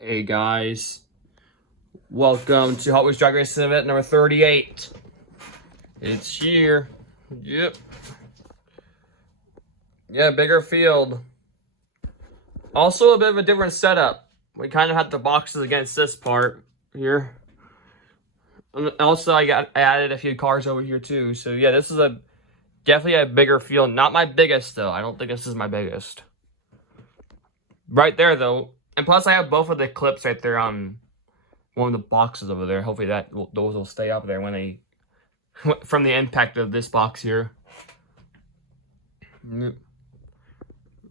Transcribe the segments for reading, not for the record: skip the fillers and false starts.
Hey guys, welcome to Hot Wheels Drag Racing event number 38. It's here. Yep. Yeah, bigger field. Also a bit of a different setup. We kind of had the boxes against this part here. And also, I added a few cars over here too. So yeah, this is definitely a bigger field. Not my biggest though. I don't think this is my biggest. Right there though. And plus, I have both of the clips right there on one of the boxes over there. Hopefully those will stay up there when they from the impact of this box here.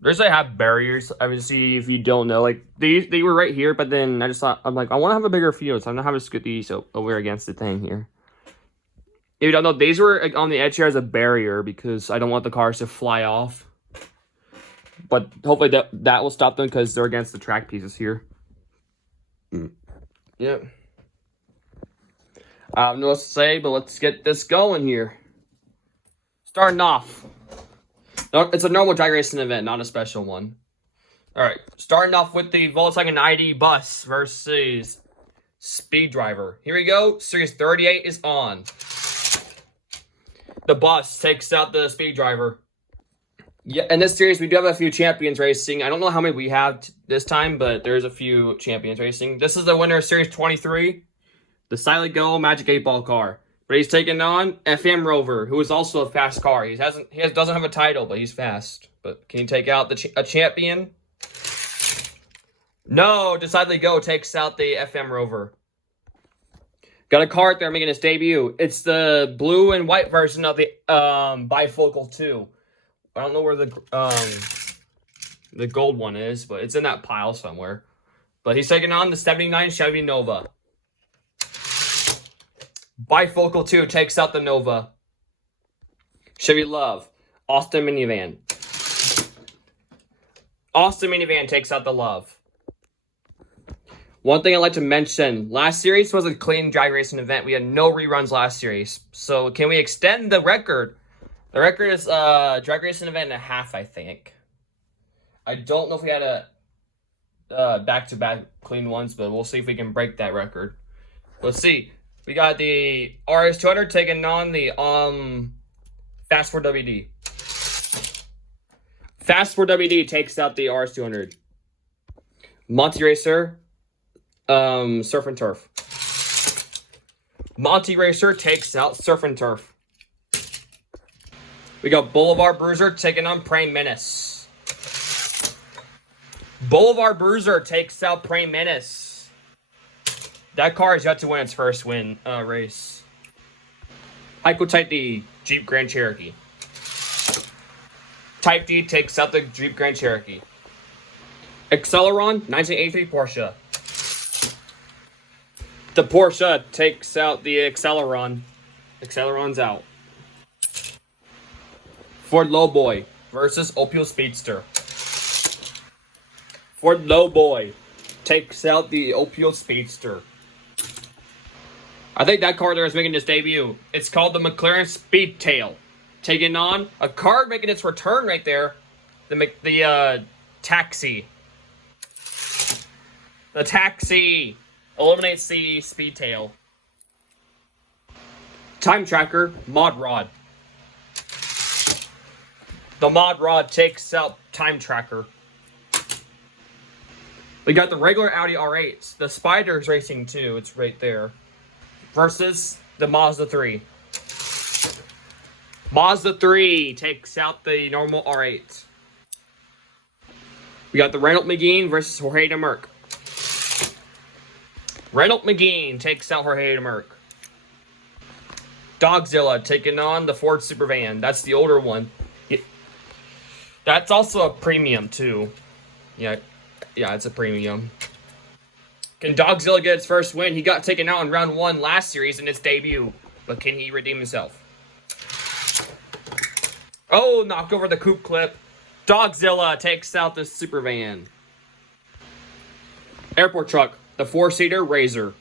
There's have barriers. Obviously, if you don't know, like they were right here, but then I just thought I want to have a bigger field, so I'm gonna have to scoot these over against the thing here. If you don't know, these were like, on the edge here as a barrier because I don't want the cars to fly off. But hopefully that will stop them because they're against the track pieces here. Yep. I don't know what to say, but let's get this going here. Starting off. It's a normal drag racing event, not a special one. Alright, starting off with the Volkswagen ID Bus versus Speed Driver. Here we go. Series 38 is on. The Bus takes out the Speed Driver. Yeah, in this series, we do have a few champions racing. I don't know how many we have this time, but there's a few champions racing. This is the winner of Series 23, the Silent Go Magic 8-Ball car. But he's taking on FM Rover, who is also a fast car. He doesn't have a title, but he's fast. But can he take out a champion? No, Decidedly Go takes out the FM Rover. Got a car there making its debut. It's the blue and white version of the Bifocal 2. I don't know where the gold one is, but it's in that pile somewhere. But he's taking on the 79 Chevy Nova. Bifocal 2 takes out the Nova. Chevy Love. Austin Minivan. Austin Minivan takes out the Love. One thing I'd like to mention. Last series was a clean drag racing event. We had no reruns last series. So can we extend the record? The record is drag racing event and a half, I think. I don't know if we had a back-to-back clean ones, but we'll see if we can break that record. Let's see. We got the RS200 taking on the Fast 4 WD. Fast 4 WD takes out the RS200. Monty Racer, Surf and Turf. Monty Racer takes out Surf and Turf. We got Boulevard Bruiser taking on Praying Menace. Boulevard Bruiser takes out Praying Menace. That car has yet to win its first race. Heiko Type D, Jeep Grand Cherokee. Type D takes out the Jeep Grand Cherokee. Acceleron, 1983 Porsche. The Porsche takes out the Acceleron. Acceleron's out. Ford Lowboy versus Opel Speedster. Ford Lowboy takes out the Opel Speedster. I think that car there is making its debut. It's called the McLaren Speedtail. Taking on a car making its return right there. The Taxi. The Taxi eliminates the Speedtail. Time Tracker, Mod Rod. The Mod Rod takes out Time Tracker. We got the regular Audi R8. The Spider's racing too. It's right there. Versus the Mazda 3. Mazda 3 takes out the normal R8. We got the Renault Megane versus Jorge de Merc. Renault Megane takes out Jorge de Merc. Dogzilla taking on the Ford Supervan. That's the older one. That's also a premium, too. Yeah, it's a premium. Can Dogzilla get its first win? He got taken out in round 1 last series in its debut. But can he redeem himself? Oh, knocked over the coupe clip. Dogzilla takes out the Supervan. Airport truck. The 4-seater Razor.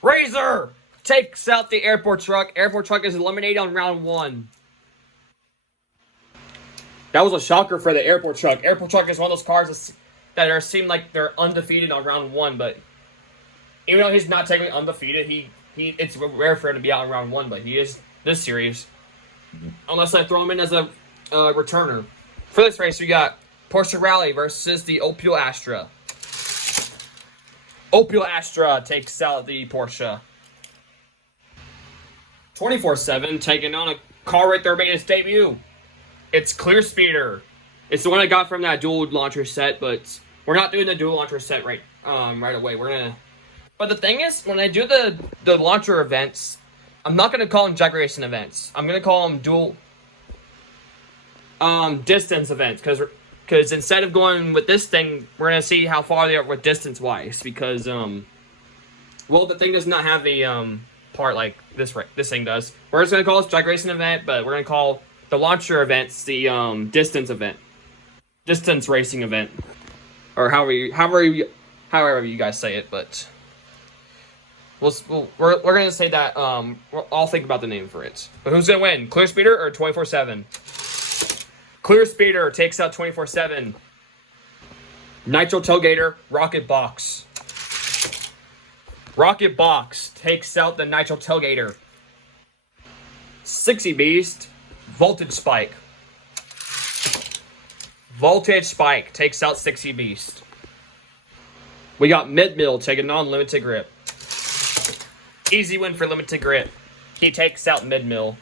Razor takes out the airport truck. Airport truck is eliminated on round 1. That was a shocker for the airport truck. Airport truck is one of those cars that are seem like they're undefeated on round 1, but even though he's not technically undefeated, it's rare for him to be out in round 1, but he is this series. Unless I throw him in as a returner. For this race, we got Porsche Rally versus the Opel Astra. Opel Astra takes out the Porsche. 24/7 taking on a car right there making its debut. It's Clear Speeder. It's the one I got from that dual launcher set, but we're not doing the dual launcher set right away. But the thing is, when I do the launcher events, I'm not gonna call them drag racing events. I'm gonna call them dual distance events, because instead of going with this thing, we're gonna see how far they are with distance wise. Because well, the thing does not have a part like this thing does. We're just gonna call this drag racing event, but we're gonna call the launcher events the distance racing event, or however you guys say it. But we're gonna say that. I'll think about the name for it. But who's gonna win, Clear Speeder or 24/7? Clear Speeder takes out 24/7. Nitro Tailgater, Rocket Box. Rocket Box takes out the Nitro Tailgater. 60 Beast, Voltage Spike. Voltage Spike takes out 60 Beast. We got Mid-Mill taking on Limited Grip. Easy win for Limited Grip. He takes out Mid-Mill.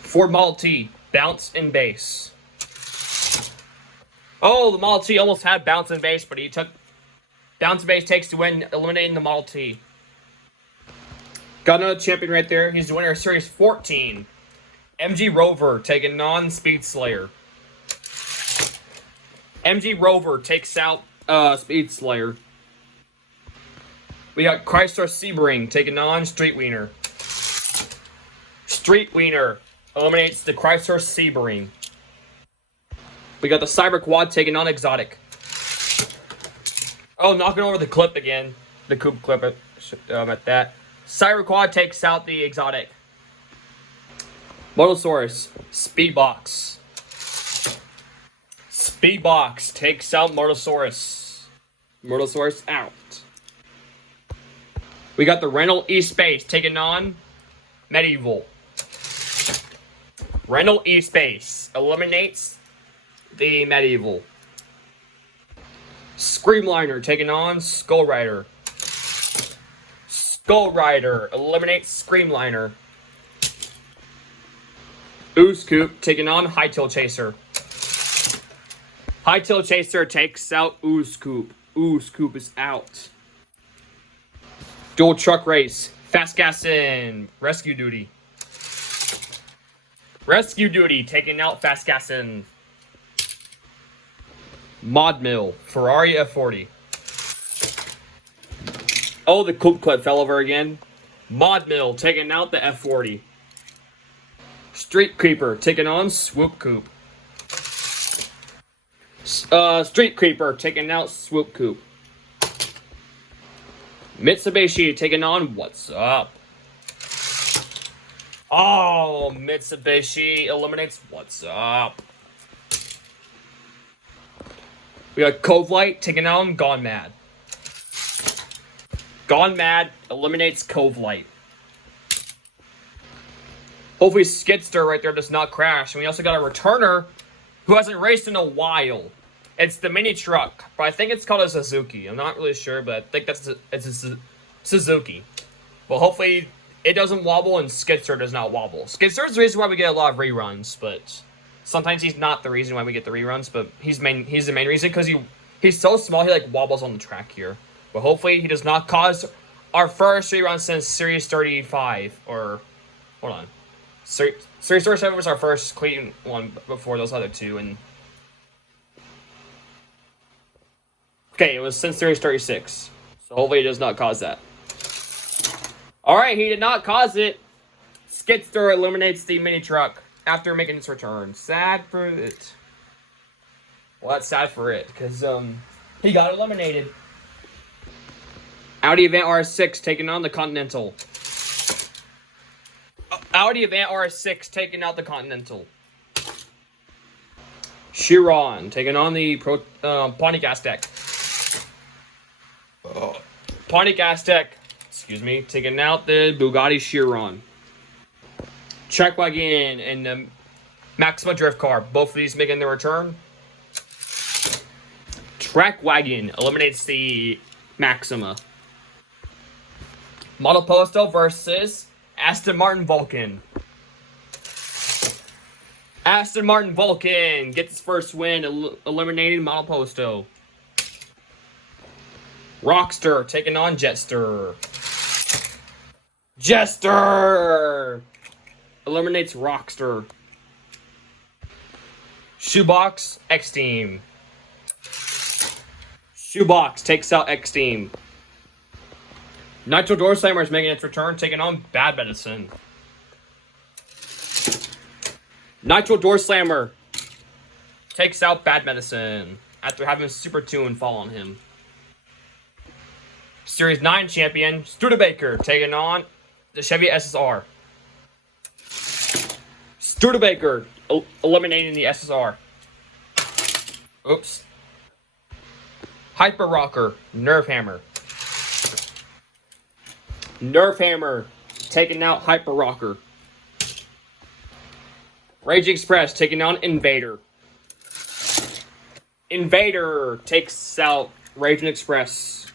Ford Model T, Bounce and Base. Oh, the Model T almost had Bounce and Base, but he took Bounce and Base takes the win, eliminating the Model T. Got another champion right there. He's the winner of Series 14. MG Rover taking on Speed Slayer. MG Rover takes out Speed Slayer. We got Chrysler Sebring taking on Street Wiener. Street Wiener eliminates the Chrysler Sebring. We got the Cyber Quad taking on Exotic. Oh, knocking over the clip again. The coupe clip at that. Cyber Quad takes out the Exotic. Motosaurus, Speedbox. Speedbox takes out Motosaurus. Motosaurus out. We got the Renault E-Space taking on Medieval. Renault E-Space eliminates the Medieval. Screamliner taking on Skull Rider. Skull Rider eliminates Screamliner. Ooze Coupe taking on Hightail Chaser. Hightail Chaser takes out Ooze Coupe. Ooze Coupe is out. Dual Truck Race, Fast Gassin, Rescue Duty. Rescue Duty taking out Fast Gassin. Mod Mill, Ferrari F40. Oh, the coupe clip fell over again. Mod Mill taking out the F40. Street Creeper taking on Swoop Coupe. Street Creeper taking out Swoop Coupe. Mitsubishi taking on What's Up. Oh, Mitsubishi eliminates What's Up. We got Cove Light taking on Gone Mad. Gone Mad eliminates Cove Light. Hopefully Skidster right there does not crash. And we also got a returner who hasn't raced in a while. It's the mini truck, but I think it's called a Suzuki. I'm not really sure, but I think it's a Suzuki. Well, hopefully it doesn't wobble and Skidster does not wobble. Skidster is the reason why we get a lot of reruns, but sometimes he's not the reason why we get the reruns, but he's the main reason because he's so small he like wobbles on the track here. But hopefully he does not cause our first rerun since Series 35 or hold on. Series 37 was our first clean one before those other two, and okay, it was since Series 36. So hopefully it does not cause that. Alright, he did not cause it. Skidster eliminates the mini truck after making its return. Sad for it. Well, that's sad for it, because he got eliminated. Audi Avant RS6 taking on the Continental. Audi Avant RS6 taking out the Continental. Chiron taking on the Pontiac Aztek. Pontiac Aztek, excuse me, taking out the Bugatti Chiron. Trek Wagon and the Maxima Drift Car. Both of these making their return. Trek Wagon eliminates the Maxima. Model Posto versus Aston Martin Vulcan. Aston Martin Vulcan gets its first win, eliminating Model Posto. Rockster taking on Jetster. Jester eliminates Rockster. Shoebox X-Team. Shoebox takes out X-Team. Nitro Door Slammer is making its return, taking on Bad Medicine. Nitro Door Slammer takes out Bad Medicine after having Super Tune fall on him. Series 9 champion Studebaker taking on the Chevy SSR. Studebaker eliminating the SSR. Oops. Hyper Rocker Nerve Hammer. Nerve Hammer taking out Hyper Rocker. Rage Express taking on Invader. Invader takes out Raging Express.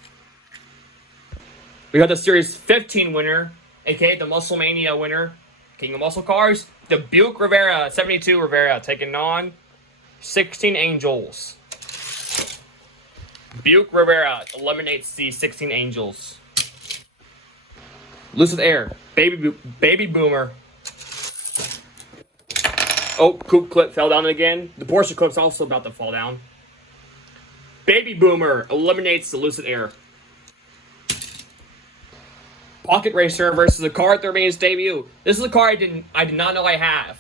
We got the Series 15 winner, aka the Muscle Mania winner, King of Muscle Cars, the Buick Rivera, 72 Rivera, taking on 16 Angels. Buick Rivera eliminates the 16 Angels. Lucid Air, Baby Boomer. Oh, Coupe Clip fell down again. The Porsche Clip's also about to fall down. Baby Boomer eliminates the Lucid Air. Pocket Racer versus the car at their main debut. This is a car I did not know I have.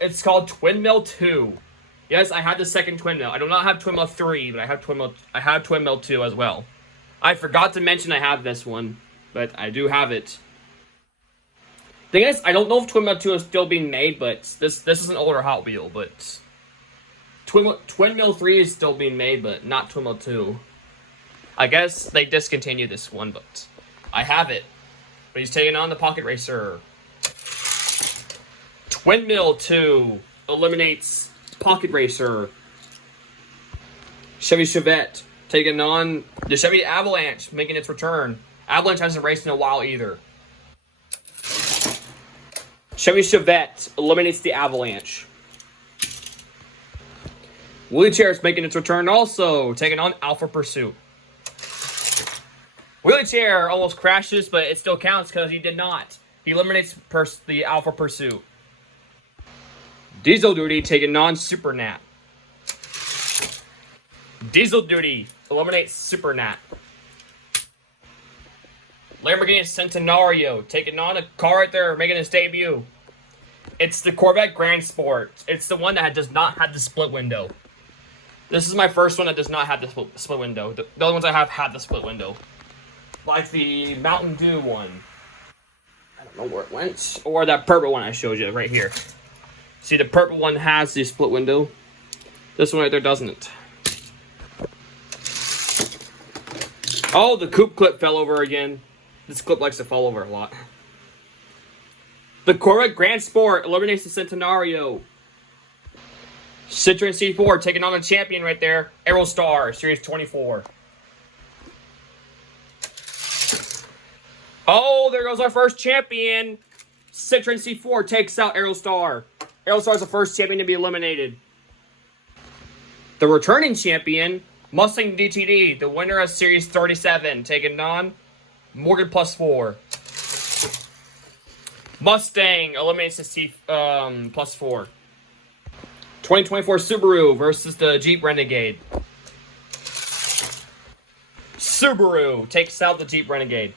It's called Twin Mill 2. Yes, I have the second Twin Mill. I do not have Twin Mill 3, but I have Twin Mill 2 as well. I forgot to mention I have this one, but I do have it. Thing is, I don't know if Twin Mill 2 is still being made, but this is an older Hot Wheel, but Twin Mill 3 is still being made, but not Twin Mill 2. I guess they discontinued this one, but I have it. But he's taking on the Pocket Racer. Twin Mill 2 eliminates Pocket Racer. Chevy Chevette taking on the Chevy Avalanche, making its return. Avalanche hasn't raced in a while either. Chevy Chevette eliminates the Avalanche. Wheelie Chair is making its return also, taking on Alpha Pursuit. Wheelie Chair almost crashes, but it still counts because he did not. He eliminates the Alpha Pursuit. Diesel Duty taking on Super Nat. Diesel Duty eliminates Super Nat. Lamborghini Centenario taking on a car right there making its debut. It's the Corvette Grand Sport. It's the one that does not have the split window. This is my first one that does not have the split window. The other ones I have had the split window. Like the Mountain Dew one. I don't know where it went. Or that purple one I showed you right here. See, the purple one has the split window. This one right there doesn't. Oh, the Coupe Clip fell over again. This clip likes to fall over a lot. The Corvette Grand Sport eliminates the Centenario. Citroen C4 taking on the champion right there. Aerostar, Series 24. Oh, there goes our first champion. Citroen C4 takes out Aerostar. Aerostar is the first champion to be eliminated. The returning champion, Mustang DTD, the winner of Series 37, taking on Morgan Plus 4. Mustang eliminates the C Plus 4. 2024 Subaru versus the Jeep Renegade. Subaru takes out the Jeep Renegade.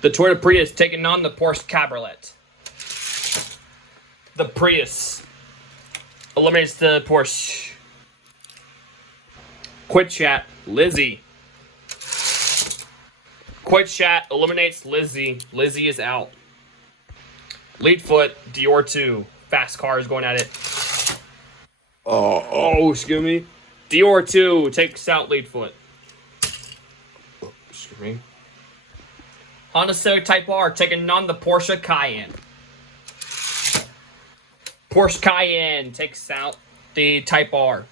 The Toyota Prius taking on the Porsche Cabriolet. The Prius eliminates the Porsche. Quit Chat, Lizzie. Quit Chat eliminates Lizzie. Lizzie is out. Leadfoot, Dior 2. Fast cars going at it. Oh, excuse me. Dior 2 takes out Leadfoot. Excuse me. Honda Civic Type R taking on the Porsche Cayenne. Porsche Cayenne takes out the Type R.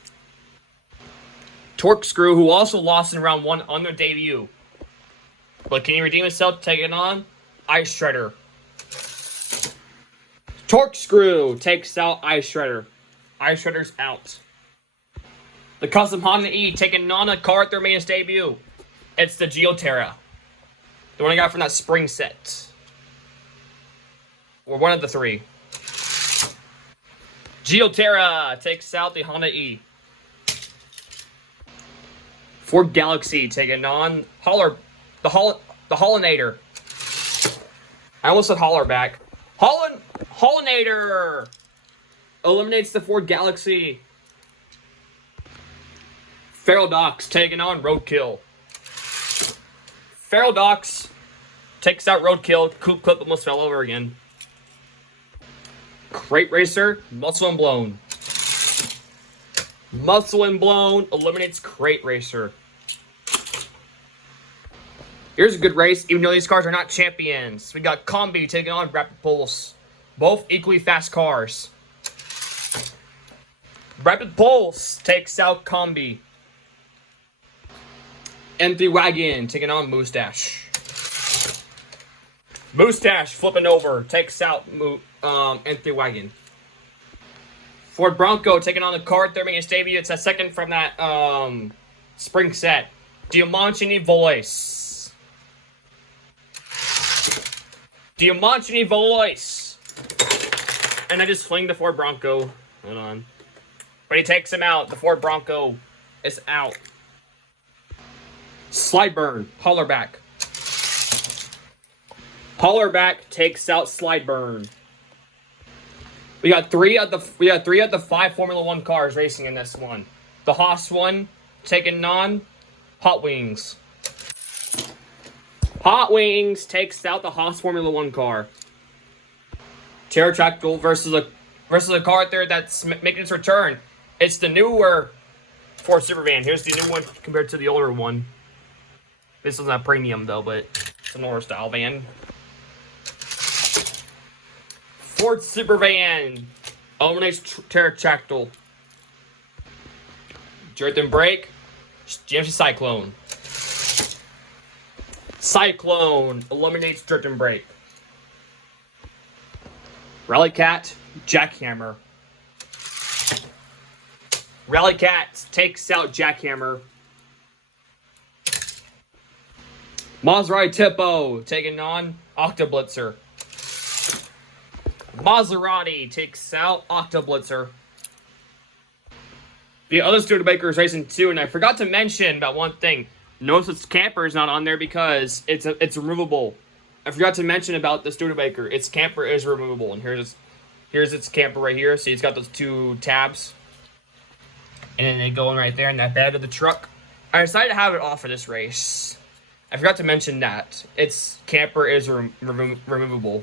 Torque Screw, who also lost in round 1 on their debut. But can he redeem himself taking on Ice Shredder? Torque Screw takes out Ice Shredder. Ice Shredder's out. The Custom Honda E taking on a car at their main debut. It's the Geoterra. The one I got from that spring set. Or one of the 3. Geoterra takes out the Honda E. Ford Galaxy taking on the Hollinator. I almost said Hollerback. Hollinator eliminates the Ford Galaxy. Feral Docs taking on Roadkill. Feral Docs takes out Roadkill. Coupe Clip almost fell over again. Crate Racer, Muscle and Blown. Muscle and Blown eliminates Crate Racer. Here's a good race, even though these cars are not champions. We got Combi taking on Rapid Pulse. Both equally fast cars. Rapid Pulse takes out Combi. M3 Wagon taking on Moustache. Moustache flipping over takes out M3 Wagon. Ford Bronco taking on the car at their main debut. It's a second from that spring set. Diamantini Voice. Diamantini Voice. And I just fling the Ford Bronco. Hold on. But he takes him out. The Ford Bronco is out. Slideburn, Hollerback. Hollerback takes out Slideburn. We got three of the 5 Formula 1 cars racing in this one. The Haas one taking on Hot Wings. Hot Wings takes out the Haas Formula 1 car. Pterodactyl versus a car out there that's making its return. It's the newer Ford Supervan. Here's the new one compared to the older one. This is not premium though, but it's an older style van. Ford Supervan eliminates Pterodactyl. Dirt and Brake, GMC Cyclone. Cyclone eliminates Dirt and Brake. Rally Cat, Jackhammer. Rally Cat takes out Jackhammer. Maserati Tipo taking on Octoblitzer. Maserati takes out Octoblitzer. The other Studebaker is racing too, and I forgot to mention about one thing. Notice its camper is not on there because it's removable. I forgot to mention about the Studebaker. Its camper is removable, and here's its camper right here. See, it's got those 2 tabs, and then they go in right there in that bed of the truck. I decided to have it off for this race. I forgot to mention that its camper is removable.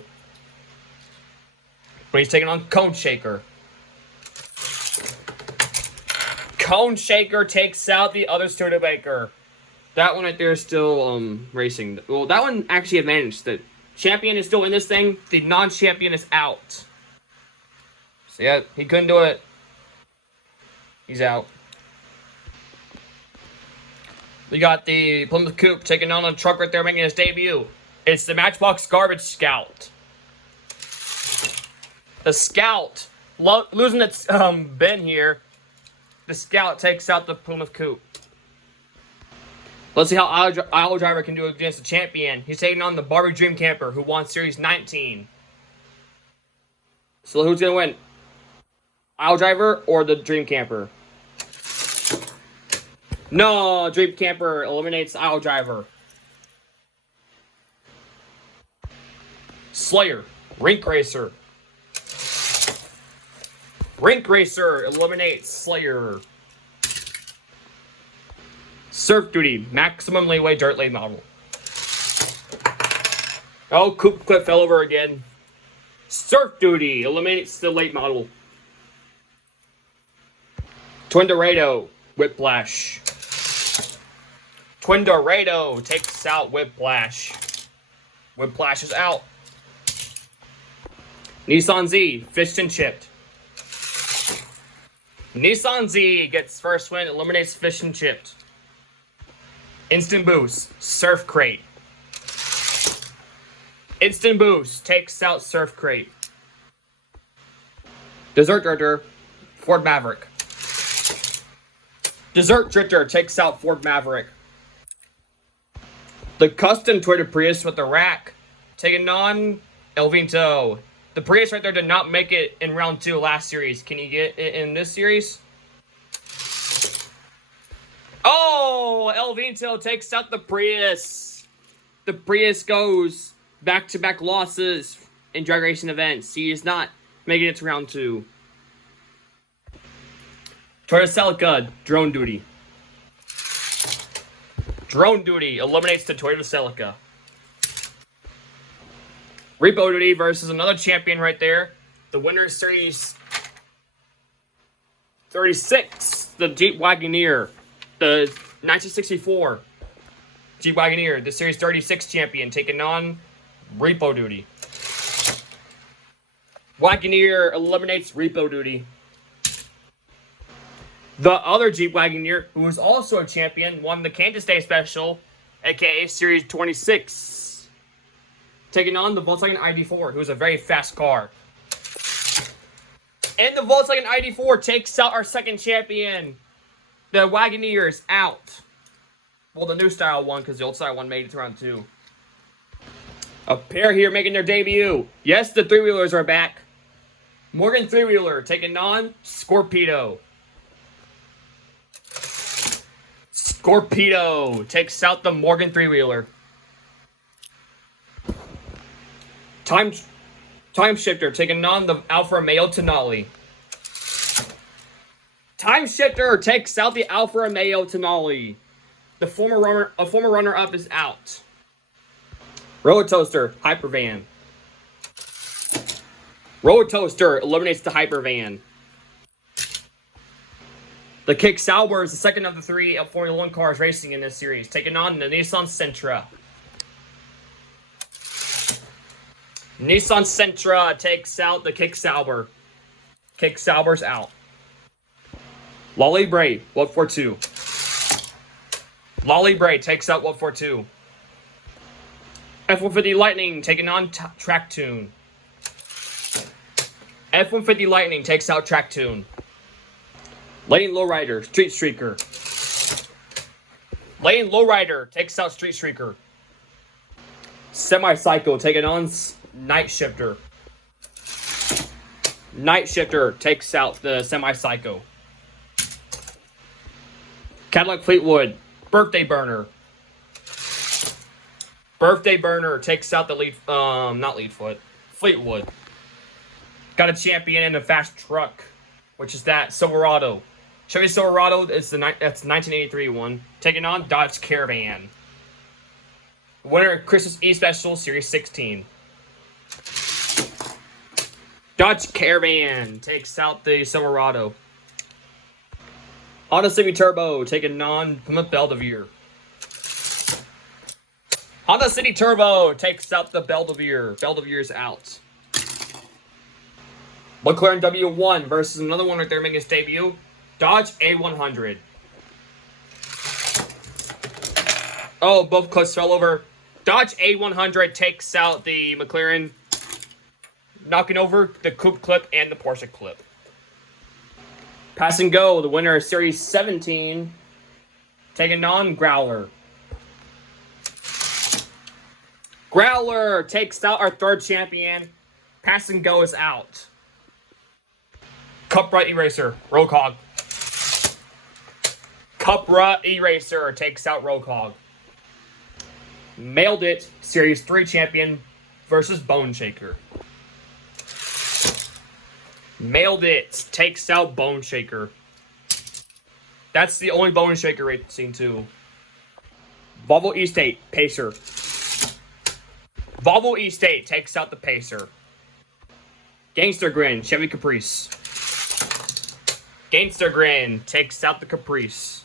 But he's taking on Cone Shaker. Cone Shaker takes out the other Studebaker. That one right there is still racing. Well, that one actually advantaged. The champion is still in this thing. The non-champion is out. So yeah, he couldn't do it. He's out. We got the Plymouth Coupe taking on a truck right there making his debut. It's the Matchbox Garbage Scout. The Scout, losing its bin here. The Scout takes out the Plymouth Coupe. Let's see how Aisle Driver can do against the champion. He's taking on the Barbie Dream Camper, who won Series 19. So who's going to win? Aisle Driver or the Dream Camper? No, Dream Camper eliminates Aisle Driver. Slayer, Rink Racer. Rink Racer eliminates Slayer. Surf Duty, Maximum Leeway Dirt Lane model. Oh, Coupe Clip fell over again. Surf Duty eliminates the late model. Twin Dorado, Whiplash. Twin Dorado takes out Whiplash. Whiplash is out. Nissan Z, fished and chipped. Nissan Z gets first win, eliminates Fish and Chipped. Instant Boost, Surf Crate. Instant Boost takes out Surf Crate. Desert Drifter, Ford Maverick. Desert Drifter takes out Ford Maverick. The custom Toyota Prius with the rack, taking on El Vinto. The Prius right there did not make it in round 2 last series. Can you get it in this series? Oh, El Vinto takes out the Prius. The Prius goes back-to-back losses in drag racing events. He is not making it to round 2. Toyota Celica, Drone Duty. Drone Duty eliminates the Toyota Celica. Repo Duty versus another champion right there. The winner series 36, the Jeep Wagoneer. The 1964 Jeep Wagoneer, the series 36 champion, taking on Repo Duty. Wagoneer eliminates Repo Duty. The other Jeep Wagoneer, who was also a champion, won the Kansas Day Special, aka Series 26. Taking on the Volkswagen ID4, who is a very fast car. And the Volkswagen ID4 takes out our second champion. The Wagoneer is out. Well, the new style one, because the old style one made it to round 2. A pair here making their debut. Yes, the three-wheelers are back. Morgan three-wheeler taking on Scorpedo. Scorpedo takes out the Morgan three-wheeler. Time Shifter taking on the Alfa Romeo Tonale. Time Shifter takes out the Alfa Romeo Tonale. A former runner-up is out. Roller Toaster, Hypervan. Roller Toaster eliminates the Hypervan. The Kick Sauber is the second of the 3 Formula 1 cars racing in this series, taking on the Nissan Sentra. Nissan Sentra takes out the Kick Sauber. Kick Sauber's out. Lolly Bray, World War II. Lolly Bray takes out World War II. F-150 Lightning taking on Track Tune. F-150 Lightning takes out Track Tune. Lane Lowrider, Street Streaker. Lane Lowrider takes out Street Streaker. Semi-Cycle taking on Night Shifter. Night Shifter takes out the Semi-Cycle. Cadillac Fleetwood, Birthday Burner. Birthday Burner takes out the Fleetwood. Got a champion in a fast truck, which is that Silverado. Chevy Silverado is that's 1983 one, taking on Dodge Caravan. Winner Christmas Eve Special Series 16. Dodge Caravan takes out the Silverado. Honda Civic Turbo taking on Plymouth Belvedere. Honda City Turbo takes out the Belvedere. Belvedere's out. McLaren W1 versus another one right there making his debut. Dodge A100. Oh, both clips fell over. Dodge A100 takes out the McLaren, knocking over the Coupe clip and the Porsche clip. Pass and Go, the winner of Series 17, taking on Growler. Growler takes out our third champion. Pass and Go is out. Cupra Eraser, Roadhog. Cupra Eraser takes out Roadhog. Mailed It, Series 3 champion versus Bone Shaker. Mailed It takes out Bone Shaker. That's the only Bone Shaker racing too. Volvo E-State, Pacer. Volvo E-State takes out the Pacer. Gangster Grin, Chevy Caprice. Gangster Grin takes out the Caprice.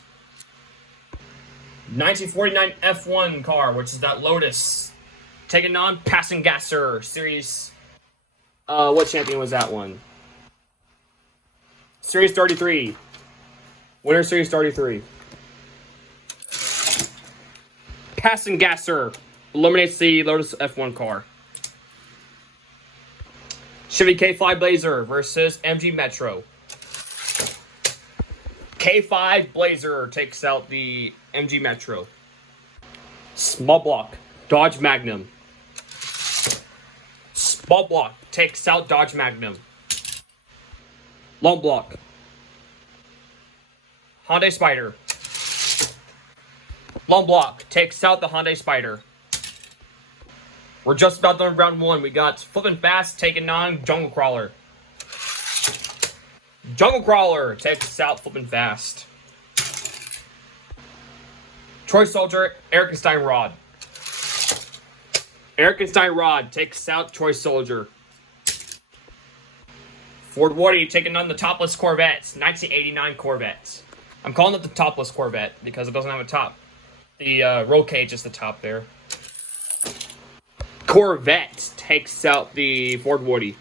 1949 F1 car, which is that Lotus, taking on Passing Gasser Series. What champion was that one? Series 33. Winner Series 33. Passing Gasser eliminates the Lotus F1 car. Chevy K5 Blazer versus MG Metro. K5 Blazer takes out the MG Metro. Small block, Dodge Magnum. Small block takes out Dodge Magnum. Long block, Hyundai Spider. Long block takes out the Hyundai Spider. We're just about done with round one. We got Flippin' Fast taking on Jungle Crawler. Jungle Crawler takes out Flippin' Fast. Troy Soldier, Erikenstein Rod. Erikenstein Rod takes out Troy Soldier. Ford Woody taking on the Topless Corvettes, 1989 Corvettes. I'm calling it the Topless Corvette because it doesn't have a top. The roll cage is the top there. Corvette takes out the Ford Woody.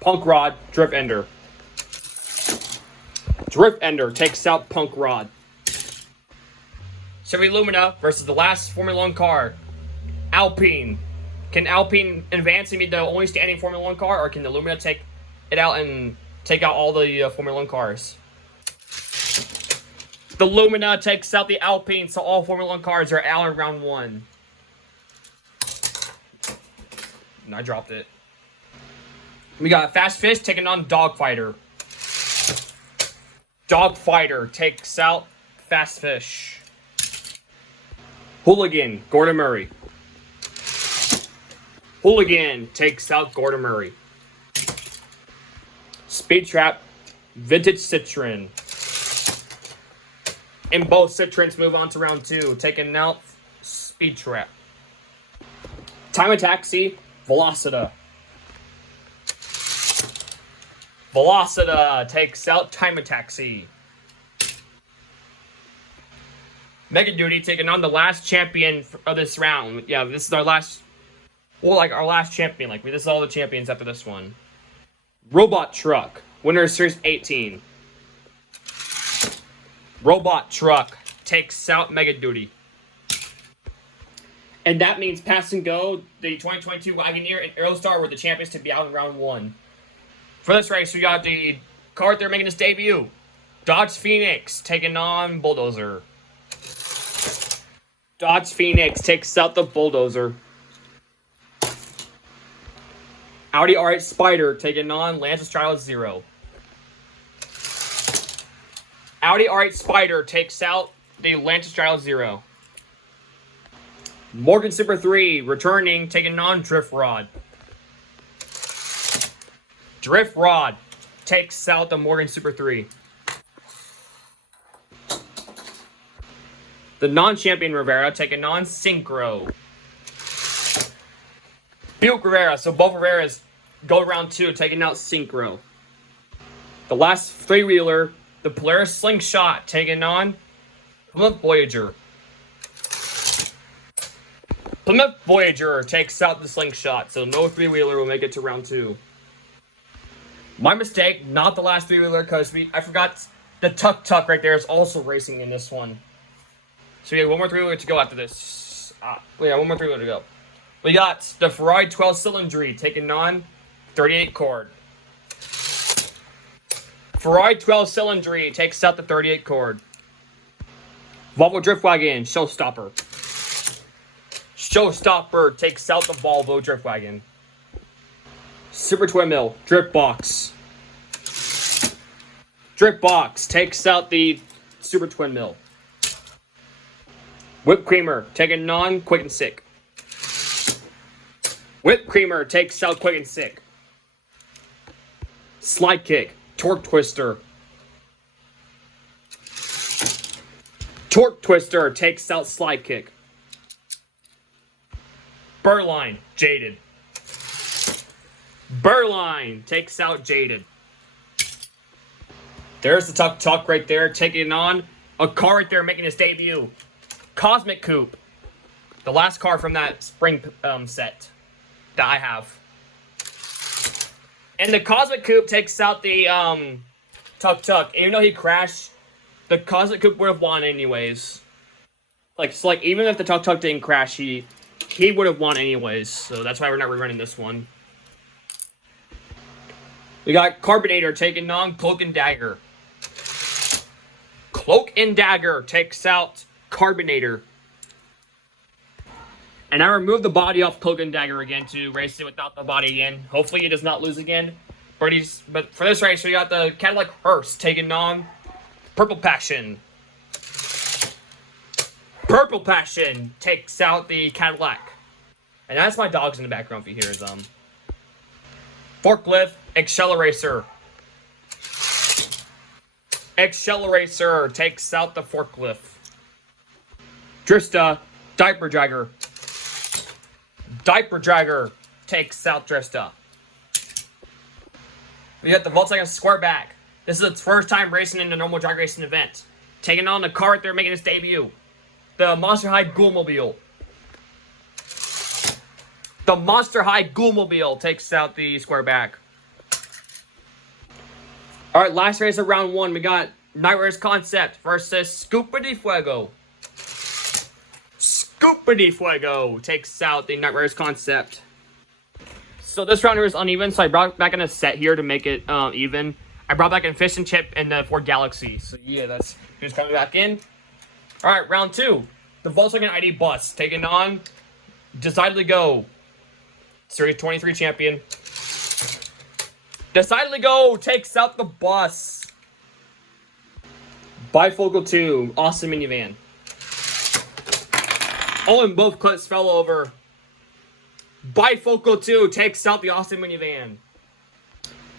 Punk Rod, Drift Ender. Drift Ender takes out Punk Rod. Chevy Lumina versus the last Formula 1 car, Alpine. Can Alpine advance and be the only standing Formula 1 car, or can the Lumina take it out and take out all the Formula 1 cars? The Lumina takes out the Alpine, so all Formula 1 cars are out in round one. And I dropped it. We got Fast Fish taking on Dogfighter. Dogfighter takes out Fast Fish. Hooligan, Gordon Murray. Hooligan takes out Gordon Murray. Speed Trap, Vintage Citroen. And both Citroens move on to round two, taking out Speed Trap. Time of Taxi, Velocita. Velocita takes out Time of Taxi. Mega Duty taking on the last champion of this round. Yeah, this is our last, well, like our last champion. Like, this is all the champions after this one. Robot Truck, winner of Series 18. Robot Truck takes out Mega Duty. And that means Pass and Go, the 2022 Wagoneer, and Aerostar were the champions to be out in round one. For this race, we got the car they're making its debut. Dodge Phoenix taking on Bulldozer. Dodge Phoenix takes out the Bulldozer. Audi R8 Spider taking on Lancia Stratos Zero. Audi R8 Spider takes out the Lancia Stratos Zero. Morgan Super 3 returning, taking on Drift Rod. Drift Rod takes out the Morgan Super 3. The non-champion Rivera taking on Synchro. Buick Rivera, so both Riveras go round two, taking out Synchro. The last three-wheeler, the Polaris Slingshot, taking on Plymouth Voyager. Plymouth Voyager takes out the Slingshot, so no three-wheeler will make it to round two. My mistake, not the last three-wheeler, because I forgot the Tuk Tuk right there is also racing in this one. So we have one more three-wheeler to go after this. One more three-wheeler to go. We got the Ferrari 12 Cylindry taking on 38 Cord. Ferrari 12 Cylindry takes out the 38 Cord. Volvo Driftwagon, Showstopper. Showstopper takes out the Volvo Driftwagon. Super Twin Mill, Driftbox. Driftbox takes out the Super Twin Mill. Whip Creamer taking on Quick and Sick. Whip Creamer takes out Quick and Sick. Slide Kick, Torque Twister. Torque Twister takes out Slide Kick. Burline, Jaded. Burline takes out Jaded. There's the Tuk Tuk right there, taking it on. A car right there making its debut. Cosmic Coupe. The last car from that spring set that I have. And the Cosmic Coupe takes out the Tuk Tuk. Even though he crashed, the Cosmic Coupe would have won anyways. Like even if the Tuk Tuk didn't crash, he would have won anyways. So that's why we're not rerunning this one. We got Carbonator taking on Cloak and Dagger. Cloak and Dagger takes out Carbonator. And I removed the body off Cloak and Dagger again to race it without the body again. Hopefully he does not lose again. But for this race, we got the Cadillac Hearse taking on Purple Passion. Purple Passion takes out the Cadillac. And that's my dogs in the background if you hear is Forklift Accelerator. Accelerator takes out the Forklift. Drista Diaper Dragger. Diaper Dragger takes out Drista. We got the Volkswagen Squareback. This is its first time racing in a normal drag racing event. Taking on the car right there making its debut. The Monster High Ghoulmobile. The Monster High Ghoulmobile takes out the Squareback. Alright, last race of round 1. We got Nightmares Concept versus Scupa de Fuego. Scupa de Fuego takes out the Nightmares Concept. So this round is uneven, so I brought back in a set here to make it even. I brought back a Fish and Chip and the Ford Galaxy. So yeah, that's who's coming back in. Alright, round 2. The Volkswagen ID Bus taking on Decidedly Go. Series 23 champion. Decidedly Go takes out the bus. Bifocal 2, awesome minivan. Oh, and both clips fell over. Bifocal 2 takes out the awesome minivan.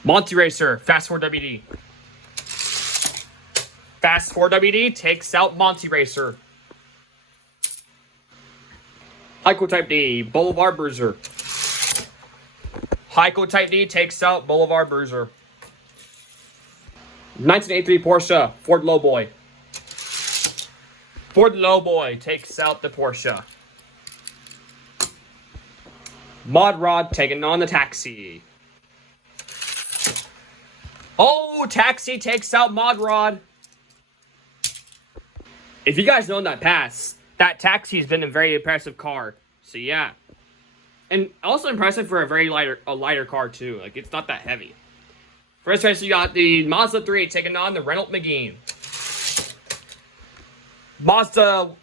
Monty Racer, Fast 4 WD. Fast 4 WD takes out Monty Racer. Heiko Type D, Boulevard Bruiser. Heiko Type D takes out Boulevard Bruiser. 1983 Porsche, Ford Lowboy. Ford Lowboy takes out the Porsche. Mod Rod taking on the Taxi. Oh, Taxi takes out Mod Rod. If you guys know in that past, that Taxi's been a very impressive car. So yeah. And also impressive for a very lighter car too. Like it's not that heavy. First race you got the Mazda 3 taking on the Renault Megane. Mazda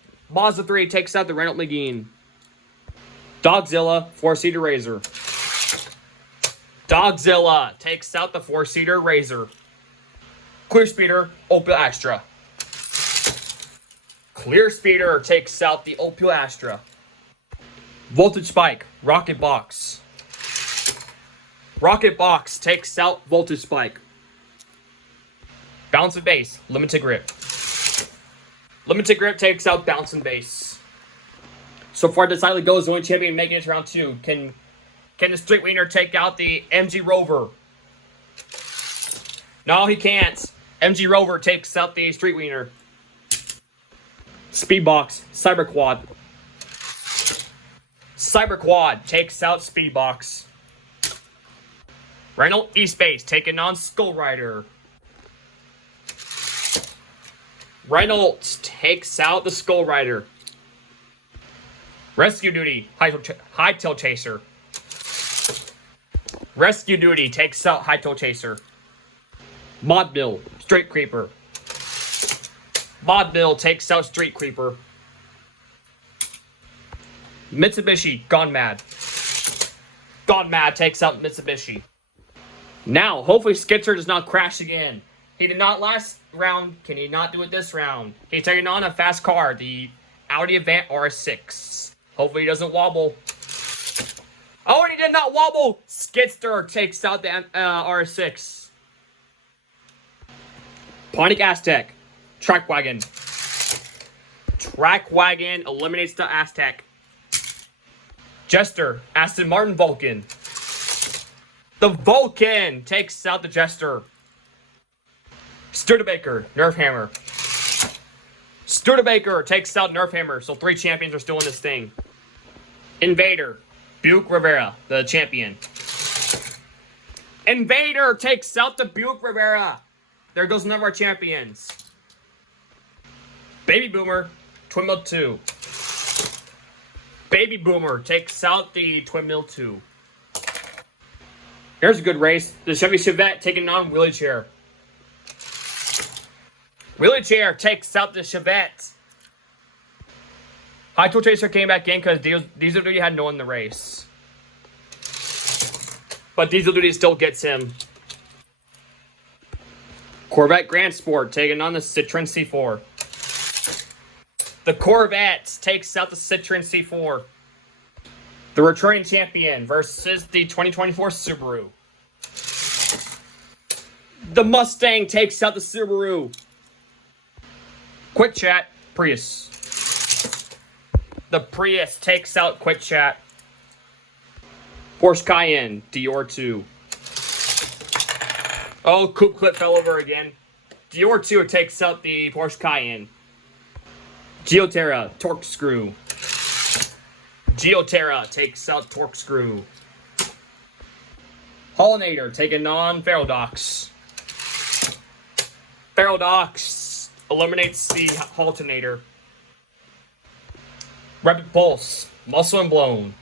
3 takes out the Renault Megane. Dogzilla 4-seater Razor. Dogzilla takes out the 4-seater Razor. Clear Speeder Opel Astra. Clear Speeder takes out the Opel Astra. Voltage Spike Rocket Box. Rocket Box takes out Voltage Spike. Bounce and Base Limited Grip. Limited Grip takes out Bounce and Base. So far, Decidedly Go's the only champion making it to round 2. Can the Street Wiener take out the MG Rover? No, he can't. MG Rover takes out the Street Wiener. Speedbox Cyber Quad. Cyber Quad takes out Speedbox. Renault E-Space taking on Skull Rider. Reynolds takes out the Skull Rider. Rescue Duty Hightail Chaser. Rescue Duty takes out Hightail Chaser. Mod Bill Street Creeper. Mod Bill takes out Street Creeper. Mitsubishi Gone Mad. Gone Mad takes out Mitsubishi. Now, hopefully Skitzer does not crash again. He did not last round. Can he not do it this round? He's taking on a fast car, the Audi Avant RS6. Hopefully he doesn't wobble. Oh, and he did not wobble! Skitzer takes out the RS6. Pontiac Aztec. Track Wagon. Track Wagon eliminates the Aztec. Jester. Aston Martin Vulcan. The Vulcan takes out the Jester. Studebaker, Nerf Hammer. Studebaker takes out Nerf Hammer, so 3 champions are still in this thing. Invader, Buick Rivera, the champion. Invader takes out the Buick Rivera. There goes none of our champions. Baby Boomer, Twin Mill 2. Baby Boomer takes out the Twin Mill 2. Here's a good race. The Chevy Chevette taking on Wheelie Chair. Wheelie Chair takes out the Chevette. High Tool Chaser came back in because Diesel Duty had no one in the race. But Diesel Duty still gets him. Corvette Grand Sport taking on the Citroen C4. The Corvette takes out the Citroen C4. The returning champion versus the 2024 Subaru. The Mustang takes out the Subaru. Quick Chat, Prius. The Prius takes out Quick Chat. Porsche Cayenne, Dior 2. Oh, Coupe Clip fell over again. Dior 2 takes out the Porsche Cayenne. Geoterra, Torque Screw. Geoterra takes out Torque Screw. Hollinator taking on Ferrodox. Ferrodox eliminates the Haltonator. Rapid Pulse, Muscle and Blown.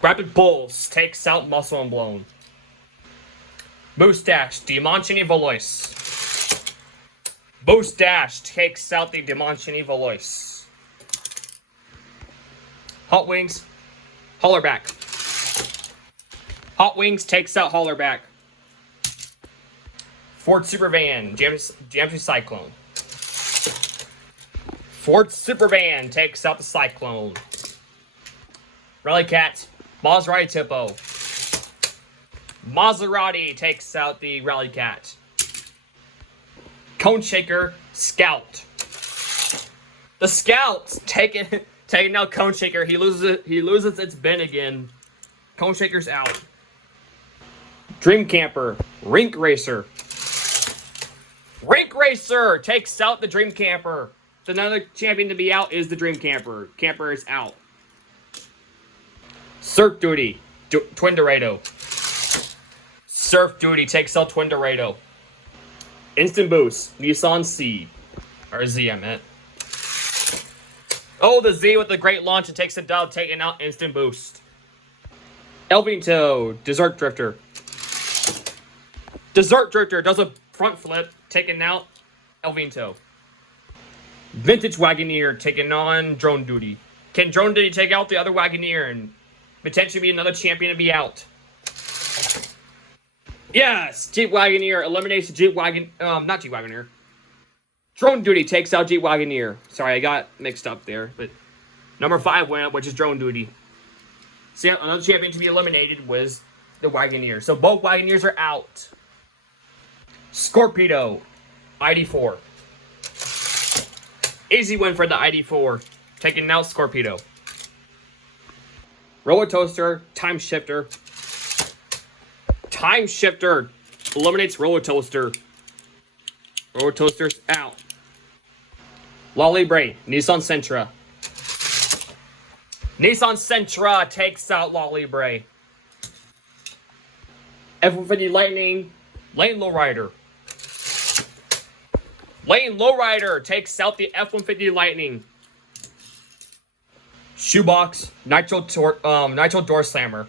Rapid Pulse takes out Muscle and Blown. Boost Dash, Dimensioni Valois. Boost Dash takes out the Dimensioni Valois. Hot Wings, Hollerback. Hot Wings takes out Hollerback. Ford Supervan, Jamsey Cyclone. Ford Supervan takes out the Cyclone. Rally Cat, Maserati Tipo. Maserati takes out the Rally Cat. Cone Shaker, Scout. The Scout taking out Cone Shaker. He loses its bin again. Cone Shaker's out. Dream Camper, Rink Racer. Rink Racer takes out the Dream Camper. Another champion to be out is the Dream Camper. Camper is out. Surf Duty, Twin Dorado. Surf Duty takes out Twin Dorado. Instant Boost, Nissan C. Or Z, I meant. Oh, the Z with the great launch. It takes the dub, taking out Instant Boost. Elvito, Desert Drifter. Desert Drifter does a front flip, taking out Elvito. Vintage Wagoneer taking on Drone Duty. Can Drone Duty take out the other Wagoneer and potentially be another champion to be out? Yes! Jeep Wagoneer eliminates the Jeep not Jeep Wagoneer. Drone Duty takes out Jeep Wagoneer. Sorry, I got mixed up there. But number 5 went up, which is Drone Duty. See, another champion to be eliminated was the Wagoneer. So both Wagoneers are out. Scorpedo, ID4. Easy win for the ID4. Taking out Scorpedo. Roller Toaster, Time Shifter. Time Shifter eliminates Roller Toaster. Roller Toaster's out. Lolly Bray, Nissan Sentra. Nissan Sentra takes out Lolly Bray. F-150 Lightning, Lane Lowrider. Lane Lowrider takes out the F-150 Lightning. Shoebox, Nitro Door Slammer.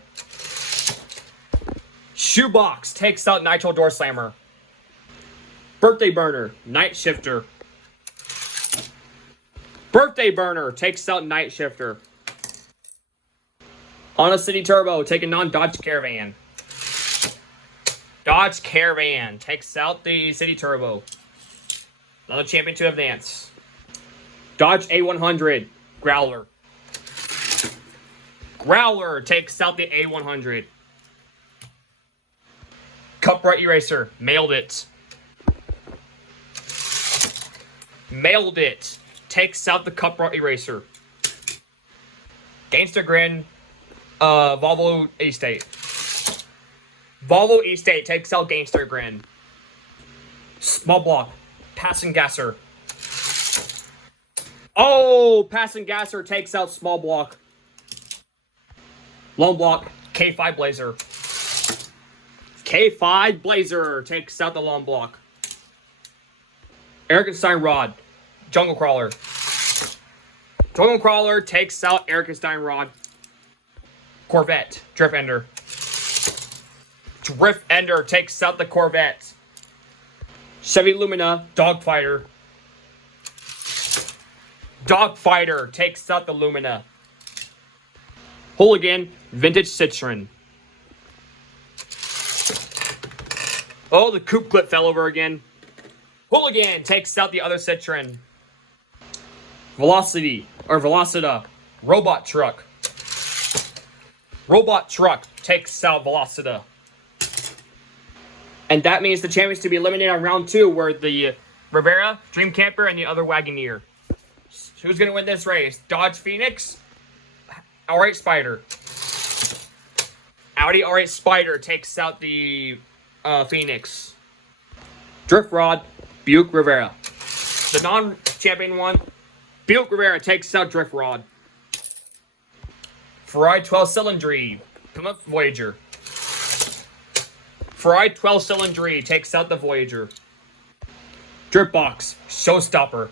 Shoebox takes out Nitro Door Slammer. Birthday Burner, Night Shifter. Birthday Burner takes out Night Shifter. Honda City Turbo taking on Dodge Caravan. Dodge Caravan takes out the City Turbo. Another champion to advance. Dodge A100, Growler. Growler takes out the A100. Cuprite Eraser, Mailed It. Mailed It takes out the Cuprite Eraser. Gangster Grin, Volvo Estate. Volvo Estate takes out Gangster Grin. Small block. Passing Gasser. Oh, Passing Gasser takes out small block. Lone block. K5 Blazer. K5 Blazer takes out the lone block. Erikenstein Rod. Jungle Crawler. Jungle Crawler takes out Erikenstein Rod. Corvette. Drift Ender. Drift Ender takes out the Corvette. Chevy Lumina. Dogfighter. Dogfighter takes out the Lumina. Hooligan. Vintage Citroen. Oh, the coupe clip fell over again. Hooligan takes out the other Citroen. Velocity, or Velocita. Robot Truck. Robot Truck takes out Velocita. And that means the champions to be eliminated on round 2 were the Rivera, Dream Camper, and the other Wagoneer. Who's going to win this race? Dodge Phoenix? R8 Spider. Audi R8 Spider takes out the Phoenix. Drift Rod, Buick Rivera. The non-champion one, Buick Rivera takes out Drift Rod. Ferrari 12 Cylindry, Plymouth Voyager. Ferrari 12 Cylindry takes out the Voyager. Drip Box, Showstopper.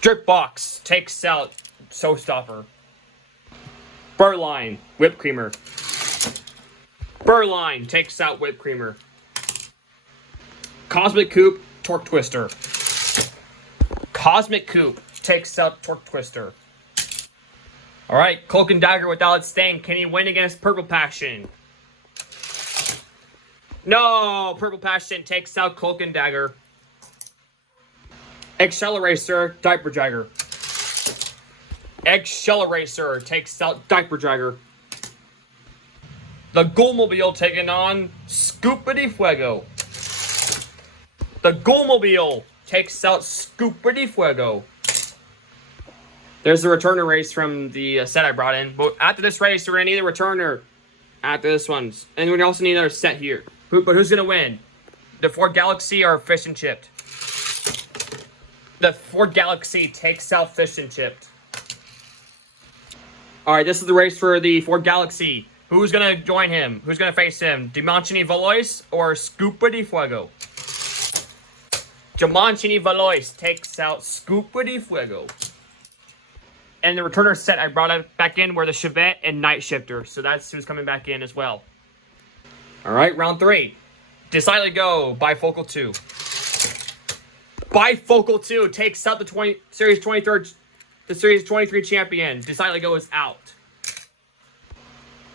Drip Box takes out Showstopper. Burline, Whipped Creamer. Burline takes out Whipped Creamer. Cosmic Coupe, Torque Twister. Cosmic Coupe takes out Torque Twister. Alright, Cloak and Dagger without stain. Can he win against Purple Passion? No! Purple Passion takes out Cloak and Dagger. Eggshell Eraser, Diaper Jagger. Eggshell Eraser takes out Diaper Jagger. The Ghoulmobile taking on Scoopity Fuego. The Ghoulmobile takes out Scoopity Fuego. There's the returner race from the set I brought in. But after this race, we're going to need a returner after this one. And we also need another set here. But who's going to win? The Ford Galaxy or Fish and Chipped? The Ford Galaxy takes out Fish and Chipped. Alright, this is the race for the Ford Galaxy. Who's going to join him? Who's going to face him? Dimancini Valois or Scoopity Fuego? Dimancini Valois takes out Scoopity Fuego. And the returner set I brought back in were the Chevette and Night Shifter. So that's who's coming back in as well. Alright, round 3. Decidedly Go, Bifocal 2. Bifocal 2 takes out the Series 23 champion. Decidedly Go is out.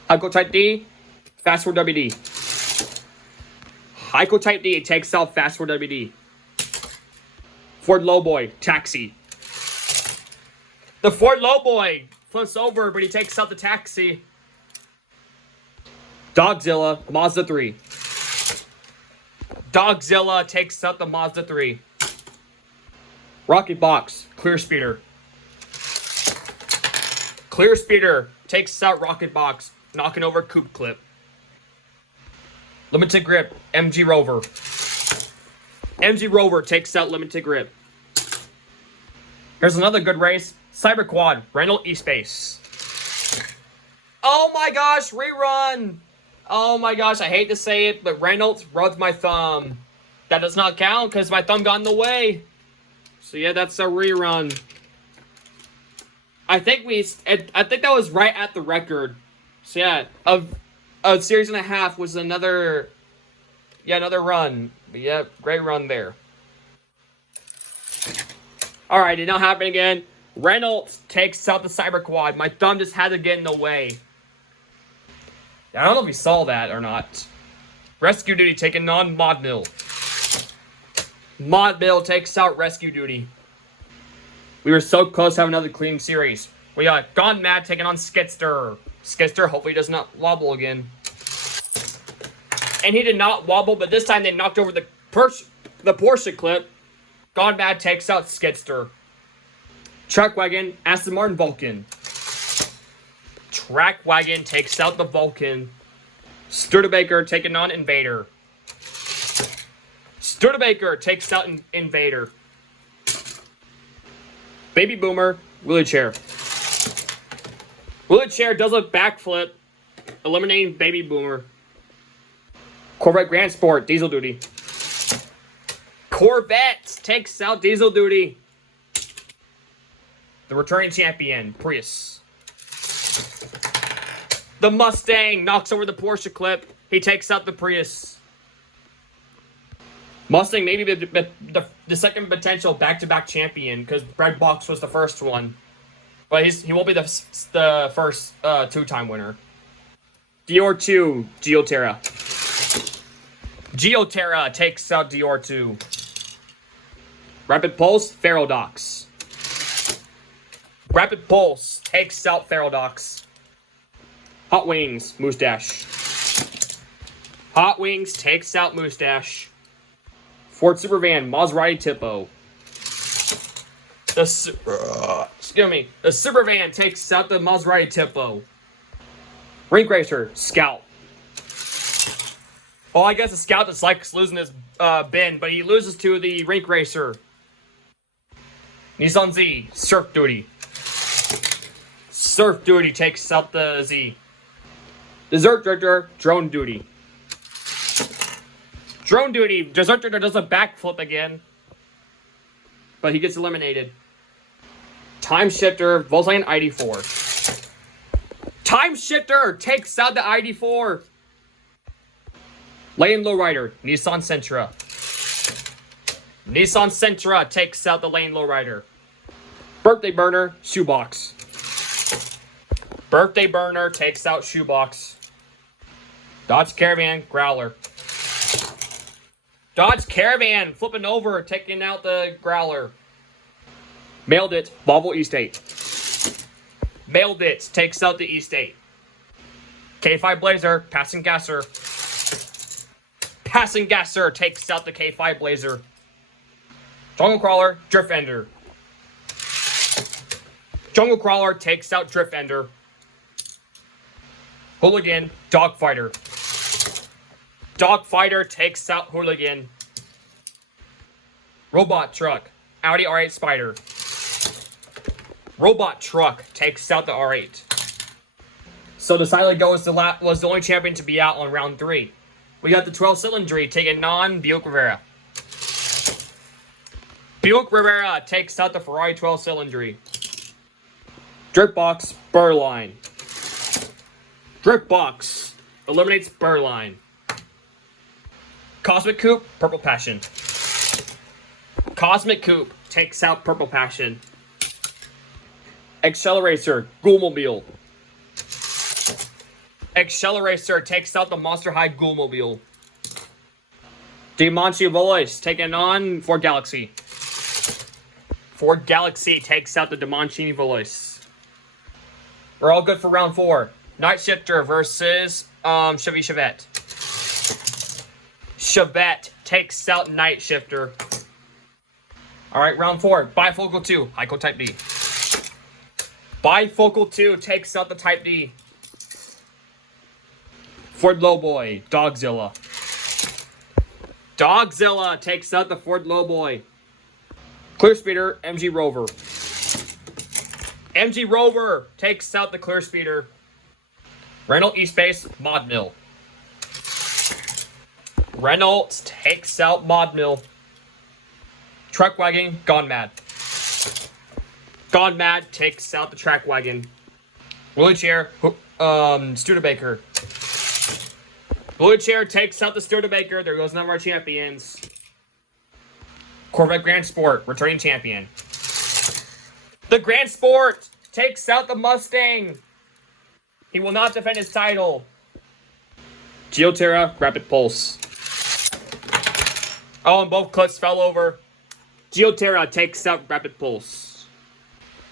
Heiko Type D, Fast Forward WD. Heiko Type D takes out Fast Forward WD. Ford Lowboy, Taxi. The Ford Lowboy flips over, but he takes out the Taxi. Dogzilla, Mazda 3. Dogzilla takes out the Mazda 3. Rocket Box, Clear Speeder. Clear Speeder takes out Rocket Box, knocking over Coupe Clip. Limited Grip, MG Rover. MG Rover takes out Limited Grip. Here's another good race. Cyber Quad, Renault E-Space. Oh my gosh, rerun! Oh my gosh, I hate to say it, but Reynolds rubbed my thumb. That does not count because my thumb got in the way. So yeah, that's a rerun. I think that was right at the record. So yeah, a series and a half was another run. But yeah, great run there. Alright, did not happen again. Reynolds takes out the Cyber Quad. My thumb just had to get in the way. I don't know if you saw that or not. Rescue Duty taking on Mod Mill. Mod Mill takes out Rescue Duty. We were so close to having another clean series. We got Gone Mad taking on Skidster. Skidster hopefully does not wobble again. And he did not wobble, but this time they knocked over the Porsche clip. Gone Mad takes out Skidster. Track Wagon, Aston Martin Vulcan. Track Wagon takes out the Vulcan. Studebaker taking on Invader. Studebaker takes out Invader. Baby Boomer, wheelchair. Wheelchair does a backflip, eliminating Baby Boomer. Corvette Grand Sport, Diesel Duty. Corvette takes out Diesel Duty. The returning champion, Prius. The Mustang knocks over the Porsche Clip. He takes out the Prius. Mustang may be the second potential back-to-back champion because Red Box was the first one. But he won't be the first two-time winner. Dior 2, Geoterra. Geoterra takes out Dior 2. Rapid Pulse, Ferrodox. Rapid Pulse takes out Ferrodox. Hot Wings, Moustache. Hot Wings takes out Moustache. Ford Supervan, Maserati Tipo. The Supervan takes out the Maserati Tipo. Rink Racer, Scout. Oh, I guess the Scout just likes losing his bin, but he loses to the Rink Racer. Nissan Z, Surf Duty. Surf Duty takes out the Z. Desert Drifter, Drone Duty. Drone Duty, Desert Drifter does a backflip again. But he gets eliminated. Time Shifter, Volkswagen ID4. Time Shifter takes out the ID4. Lane Lowrider, Nissan Sentra. Nissan Sentra takes out the Lane Lowrider. Birthday Burner, Shoebox. Birthday Burner takes out Shoebox. Dodge Caravan, Growler. Dodge Caravan flipping over, taking out the Growler. Mailed It, Volvo E-State. Mailed It takes out the E-State. K5 Blazer, Passing Gasser. Passing Gasser takes out the K5 Blazer. Jungle Crawler, Drift Ender. Jungle Crawler takes out Drift Ender. Hooligan, Dogfighter. Dogfighter takes out Hooligan. Robot Truck, Audi R8 Spider. Robot Truck takes out the R8. So Decidedly Go was the only champion to be out on round 3. We got the 12-cylinder taking on Buick Rivera. Buick Rivera takes out the Ferrari 12-cylinder. Driftbox, Burline. Driftbox eliminates Burline. Cosmic Coupe, Purple Passion. Cosmic Coupe takes out Purple Passion. Accelerator, Ghoulmobile. Accelerator takes out the Monster High Ghoulmobile. DiManchi Voice taking on Ford Galaxy. Ford Galaxy takes out the DiManchi Voice. We're all good for round 4. Night Shifter versus Chevy Chevette. Chevette takes out Night Shifter. Alright, round 4. Bifocal 2, Heiko Type D. Bifocal 2 takes out the Type D. Ford Lowboy, Dogzilla. Dogzilla takes out the Ford Lowboy. Clear Speeder, MG Rover. MG Rover takes out the Clear Speeder. Renault E-Space, Mod Mill. Renault takes out Mod Mill. Truck Wagon, Gone Mad. Gone Mad takes out the Track Wagon. Wheelchair, Studebaker. Wheelchair takes out the Studebaker. There goes none of our champions. Corvette Grand Sport, returning champion. The Grand Sport takes out the Mustang. He will not defend his title. Geoterra, Rapid Pulse. Oh, and both clips fell over. Geoterra takes out Rapid Pulse.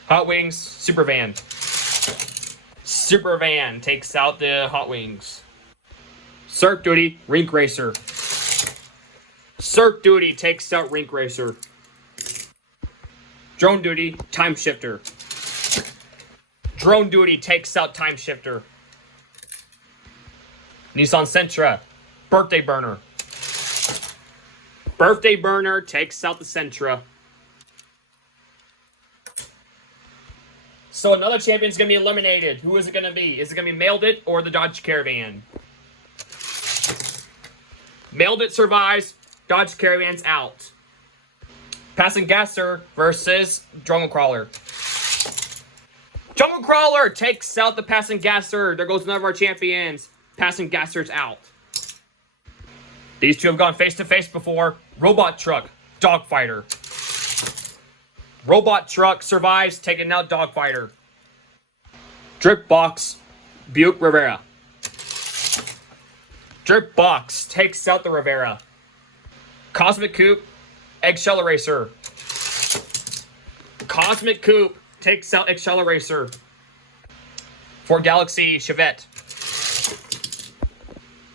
Hot Wings, Supervan. Supervan takes out the Hot Wings. Surf Duty, Rink Racer. Surf Duty takes out Rink Racer. Drone Duty, Time Shifter. Drone Duty takes out Time Shifter. Nissan Sentra, Birthday Burner. Birthday Burner takes out the Sentra. So another champion's going to be eliminated. Who is it going to be? Is it going to be Mailed It or the Dodge Caravan? Mailed It survives. Dodge Caravan's out. Passing Gasser versus Jungle Crawler. Jungle Crawler takes out the Passing Gasser. There goes none of our champions. Passing Gasser's out. These two have gone face-to-face before. Robot Truck, Dogfighter. Robot Truck survives, taking out Dogfighter. Drip Box, Buick Rivera. Drip Box takes out the Rivera. Cosmic Coupe, Eggshell Eraser. Cosmic Coupe takes out Eggshell Eraser. Ford Galaxy, Chevette.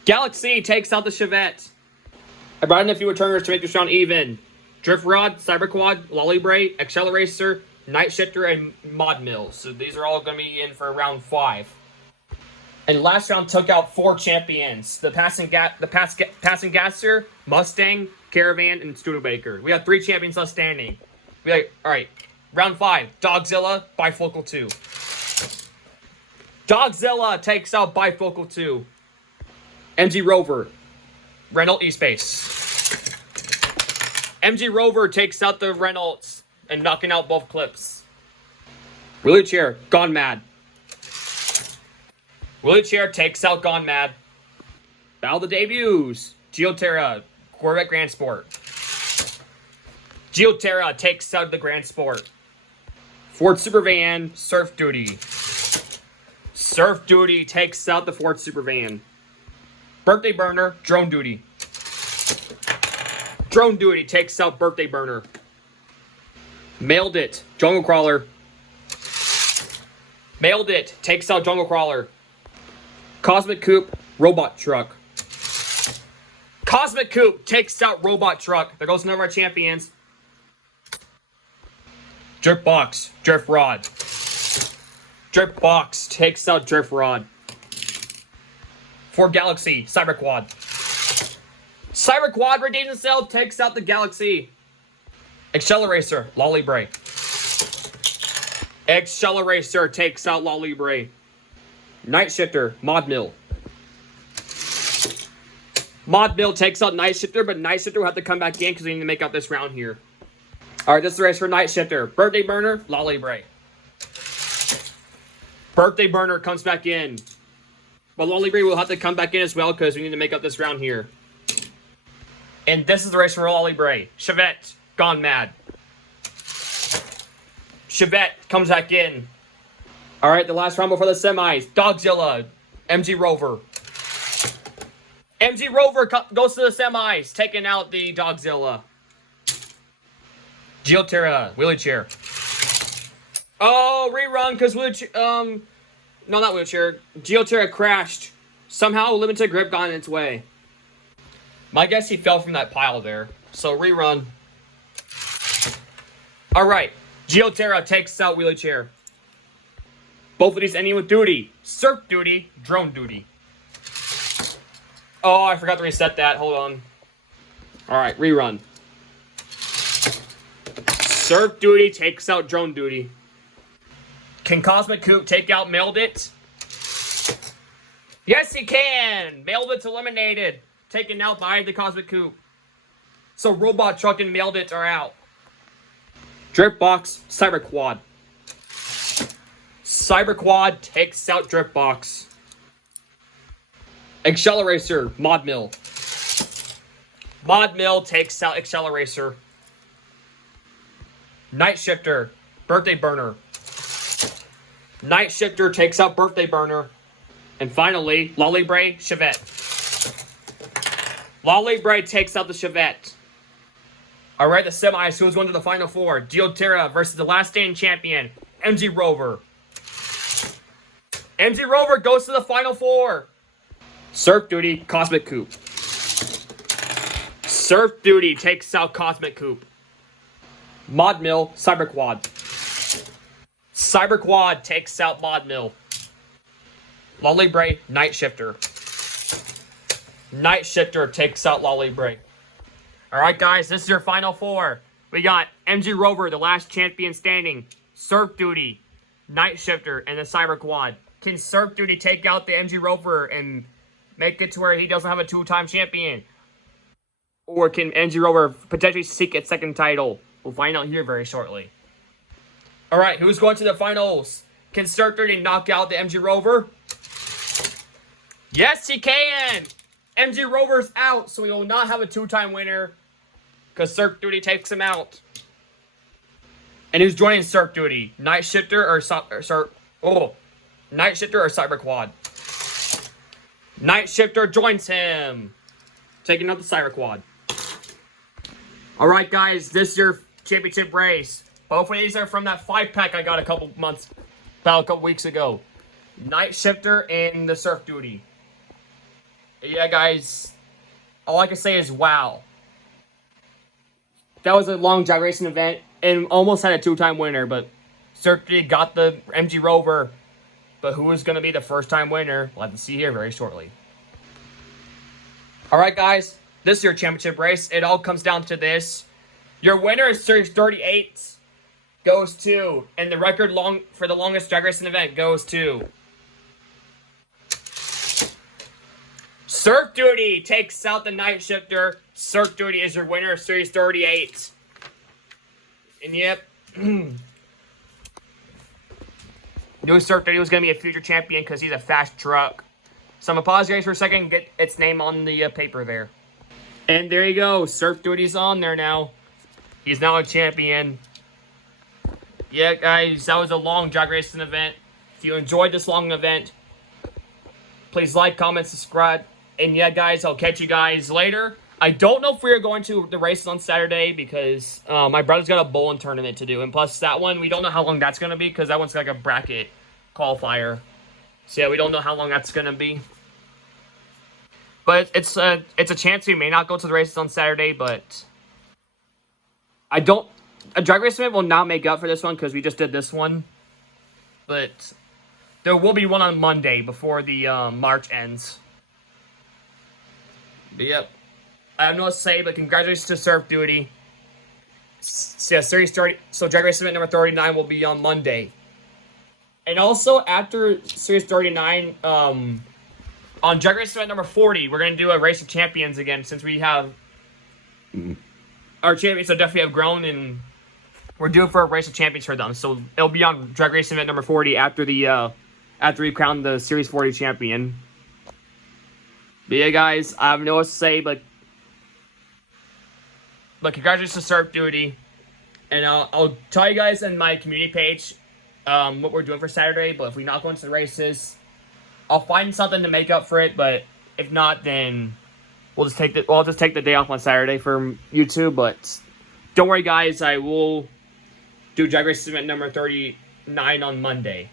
Galaxy takes out the Chevette. I brought in a few returners to make this round even. Drift Rod, Cyber Quad, Lolly Eggshell Eraser, Night Shifter, and Mod Mill. So these are all going to be in for round 5. And last round took out 4 champions. The Passing Gasser, Mustang, Caravan, and Studebaker. We have 3 champions left standing. Alright, round 5. Dogzilla, Bifocal 2. Dogzilla takes out Bifocal 2. MG Rover, Renault E-Space. MG Rover takes out the Reynolds and knocking out both clips. Wheelie Chair, Gone Mad. Wheelie Chair takes out Gone Mad. Battle of the Debuts, Geoterra, Corvette Grand Sport. Geoterra takes out the Grand Sport. Ford Supervan, Surf Duty. Surf Duty takes out the Ford Supervan. Birthday Burner, Drone Duty. Drone Duty takes out Birthday Burner. Mailed It, Jungle Crawler. Mailed It takes out Jungle Crawler. Cosmic Coupe, Robot Truck. Cosmic Coupe takes out Robot Truck. There goes none of our champions. Drift Box, Drift Rod. Drift Box takes out Drift Rod. Ford Galaxy, Cyber Quad. Cyber Quad redeems itself, takes out the Galaxy. Eggshell Eraser, Lolly Bray. Eggshell Eraser takes out Lolly Bray. Night Shifter, Mod Mill. Mod Mill takes out Night Shifter, but Night Shifter will have to come back in because we need to make out this round here. Alright, this is the race for Night Shifter. Birthday Burner, Lolly Bray. Birthday Burner comes back in. But Lolly Bray will have to come back in as well because we need to make up this round here. And this is the race for Lolly Bray. Chevette, Gone Mad. Chevette comes back in. Alright, the last round before the semis. Dogzilla, MG Rover. MG Rover goes to the semis, taking out the Dogzilla. Geoterra, Wheelie Chair. Oh, rerun because no, not Wheelchair. Geoterra crashed. Somehow limited grip got in its way. My guess he fell from that pile there. So rerun. Alright. Geoterra takes out Wheelie Chair. Both of these ending with duty. Surf Duty, Drone Duty. Oh, I forgot to reset that. Hold on. Alright, rerun. Surf Duty takes out Drone Duty. Can Cosmic Coupe take out Mailed It? Yes, he can! Mailed It's eliminated. Taken out by the Cosmic Coupe. So Robot Truck and Mailed It are out. Drip Box, Cyber Quad. Cyber Quad takes out Drip Box. Eggshell Eraser, Mod Mill. Mod Mill takes out Eggshell Eraser. Night Shifter, Birthday Burner. Night Shifter takes out Birthday Burner. And finally, Lolly Bray, Chevette. Lolly Bray takes out the Chevette. Alright, the semis. Who's going to the Final Four? Geoterra versus the last standing champion, MG Rover. MG Rover goes to the Final Four. Surf Duty, Cosmic Coupe. Surf Duty takes out Cosmic Coupe. Mod Mill, Cyber Quad. Cyber Quad takes out Mod Mill. Lolly Bray, Night Shifter. Night Shifter takes out Lolly Bray. All right, guys, this is your final four. We got MG Rover, the last champion standing, Surf Duty, Night Shifter, and the Cyber Quad. Can Surf Duty take out the MG Rover and make it to where he doesn't have a two-time champion? Or can MG Rover potentially seek its second title? We'll find out here very shortly. All right, who's going to the finals? Can Surf Duty knock out the MG Rover? Yes, he can! MG Rover's out, so we will not have a two-time winner because Surf Duty takes him out. And who's joining Surf Duty? Night Shifter or Night Shifter or Cyber Quad? Night Shifter joins him, taking out the Cyber Quad. All right, guys, this is your championship race. Both of these are from that 5-pack I got a couple weeks ago. Night Shifter and the Surf Duty. Yeah, guys, all I can say is wow. That was a long drag racing event and almost had a two-time winner, but Surf Duty got the MG Rover. But who is going to be the first-time winner? We'll have to see here very shortly. All right, guys, this is your championship race. It all comes down to this. Your winner is Series 38 goes to, and the record for the longest drag racing event goes to Surf Duty. Takes out the Night Shifter. Surf Duty is your winner of Series 38. And yep, New Surf Duty was going to be a future champion because he's a fast truck. So I'm going to pause guys for a second and get its name on the paper there. And there you go. Surf Duty's on there now. He's now a champion. Yeah, guys, that was a long drag racing event. If you enjoyed this long event, please like, comment, subscribe. And yeah, guys, I'll catch you guys later. I don't know if we're going to the races on Saturday because my brother's got a bowling tournament to do. And plus that one, we don't know how long that's going to be because that one's like a bracket qualifier. So yeah, we don't know how long that's going to be. But it's a chance we may not go to the races on Saturday, but a drag race event will not make up for this one because we just did this one. But there will be one on Monday before the March ends. But yep. I have no to say, but congratulations to Surf Duty. Yeah, Series 30. So drag race event number 39 will be on Monday. And also after Series 39, on drag race event number 40, we're gonna do a race of champions again since we have our champions that definitely have grown and we're due for a race of champions for them. So it'll be on drag race event number 40 after we crown the Series 40 champion. But yeah, guys, I have no to say, but congratulations to Surf Duty. And I'll tell you guys in my community page what we're doing for Saturday. But if we're not going to the races, I'll find something to make up for it. But if not, then I'll just take the day off on Saturday for YouTube. But don't worry, guys. I will do Drag Race event number 39 on Monday.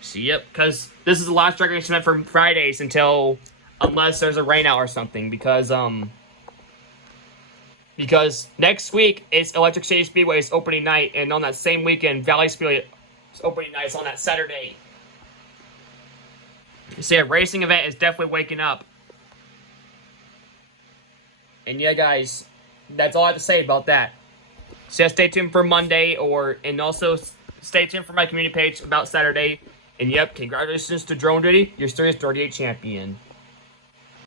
So, yep. Because this is the last Drag Race event for Fridays unless there's a rain out or something. Because next week is Electric City Speedway's opening night, and on that same weekend, Valley Speedway's opening night is on that Saturday. So yeah, racing event is definitely waking up. And yeah, guys, that's all I have to say about that. So yeah, stay tuned for Monday, and also stay tuned for my community page about Saturday. And yep, congratulations to Drone Duty, your Series 38 champion.